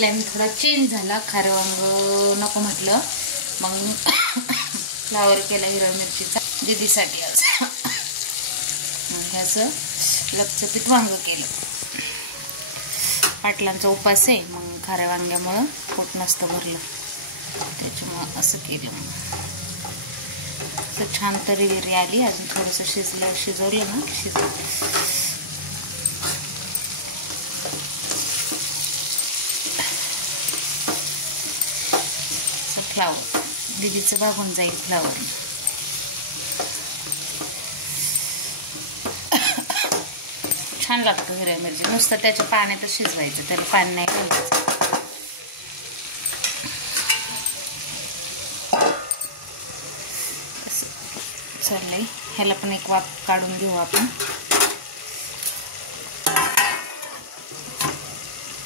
Plan थोडा change झाला. खारं वांग नको म्हटलं, मग फ्लावर केला हिरव्या मिरचीचा दीदीसाठी. आज ह्याचं लपचपीत वांग केलं. पाटलांचा उपास आहे, मग खाऱ्या वांग्यामुळं पोट नसतं भरलं, त्याच्यामुळं असं केलं. मग छान तरी विरी आली. अजून थोडंसं शिजवलं ना फ्लावर दीदीचं भागून जाईल. फ्लावर छान लागतं हिरव्या मिरची. नुसतं त्याच्या पाण्यातच शिजवायचं, त्याला पाणी नाही घालायचं. असं चाललंय. ह्याला पण एक वाफ काढून घेऊ आपण.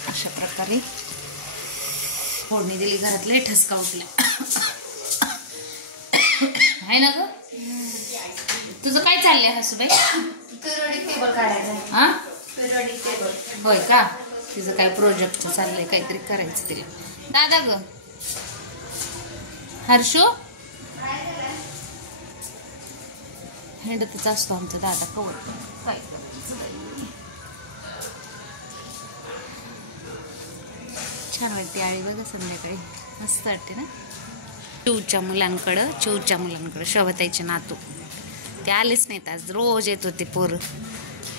अशा प्रकारे फोडणी दिली. घरातले ठसका उठला आहे ना ग. तुझं काय चाललंय हसूबाई? टेबल काढायचं. हा टेबल. होय का. तिचं काय प्रोजेक्ट चाललंय, काहीतरी करायचं तिला. दादा ग हर्षू हेंडतच असतो आमचा दादा. कवर काय छान वाटते आळी बघा संध्याकाळी, मस्त वाटते ना. चिवच्या मुलांकडं शोभतायचे नातू ते आलेच नाहीत आज. रोज येत होते पोरं,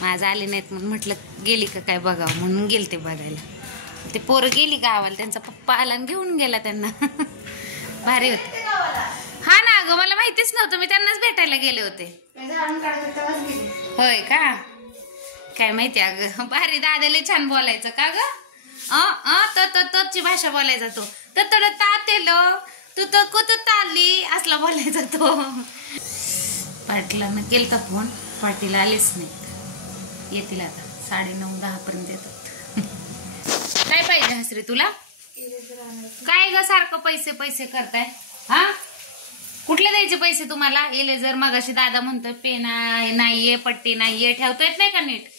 आज आले नाहीत म्हणून म्हटलं गेली का काय बघावं, म्हणून गेले ते बघायला. ते पोरं गेली गावाला, त्यांचा पप्पा आला आणि घेऊन गेला त्यांना. भारी होते. हा ना ग, मला माहितीच नव्हतं, मी त्यांनाच भेटायला गेले होते. होय का, काय माहिती अगं. भारी. दादाला छान बोलायचं का ग. तची भाषा बोलायचा तो. तर तातेलो तू तर कुत ताली असला बोलायचा तो. पाटीलांना केलता फोन, पाटील आलेच नाहीत. येतील आता 9:30-10 पर्यंत येतात. काय पाहिजे हसरे तुला? काय ग सारखं पैसे पैसे करताय? हा कुठले द्यायचे पैसे तुम्हाला? इलेजर मगाशी दादा म्हणतोय पेन नाहीये, पट्टी नाहीये, ठेवता येत नाही का नीट?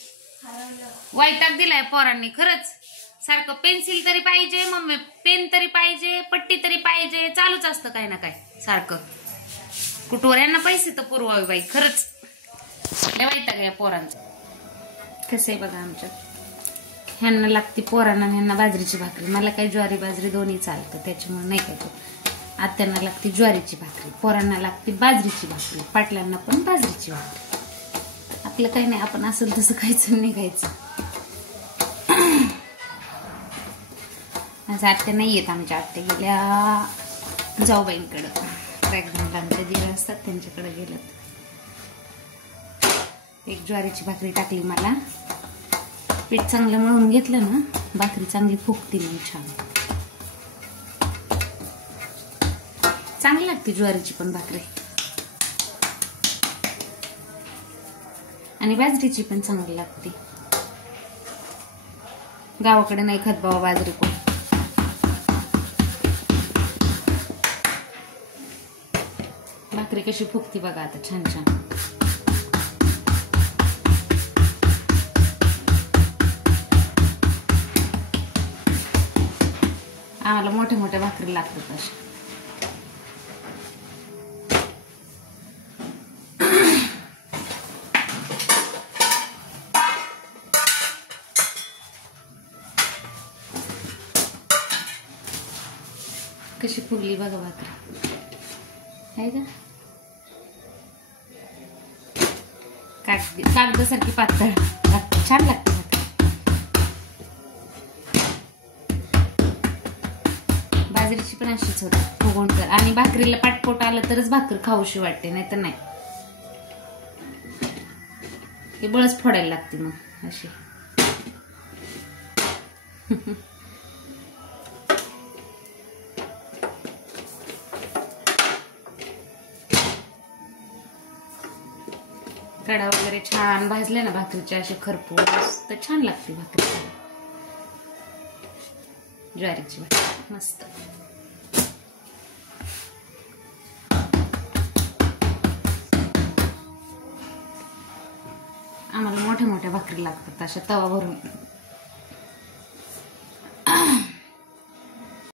वैताग दिलाय पोरांनी खरंच. सारखं पेन्सिल तरी पाहिजे, मम्मी पेन तरी पाहिजे, पट्टी तरी पाहिजे, चालूच असतं काय ना काय सारखं. कुठवर यांना पैसे तर पुरवावे बाई खरंच. लय वैताग आहे पोरांचं. कसं आहे बघा आमच्यात. ह्यांना लागती पोरांना, ह्यांना बाजरीची भाकरी. मला काही ज्वारी बाजरी दोन्ही चालतं, त्याच्यामुळे नाही काय तो. आत्यांना लागती ज्वारीची भाकरी, पोरांना लागती बाजरीची भाकरी, पाटलांना पण बाजरीची भाकरी. आपलं काही नाही, आपण असेल तसं खायचं निघायचं. आज आत्या नाही येत आमच्या. आत्या गेल्या जाऊबाईंकडं. प्रेग्नंटांचे दिवस असतात त्यांच्याकडे गेलं. एक ज्वारीची भाकरी टाकली मला. पीठ चांगलं मळून घेतलं ना, भाकरी चांगली फुगती मग छान. चांगली लागते ज्वारीची पण भाकरी, आणि बाजरीची पण चांगली लागते. गावाकडे नाही खात बाबा बाजरी कोण. भाकरी कशी फुगती बघा आता छान छान. आम्हाला मोठ्या मोठ्या भाकरी लागतात अशा. कशी फुगली बघा भाकरी आहे का. कागदासारखी पातळ लागते, छान लागते भाकरी. बाजरीची पण अशीच होती फुगवून कर. आणि भाकरीला पाटपोट आलं तरच भाकर खाऊशी वाटते, नाही तर नाही. हे बळच फोडायला लागते मग अशी. कडा वगैरे छान भाजले ना भाकरीचे असे खरपूस, तर छान लागते भाकरी. ज्वारीची भाकरी मस्त. आम्हाला मोठ्या मोठ्या भाकरी लागतात अशा तवा भरून.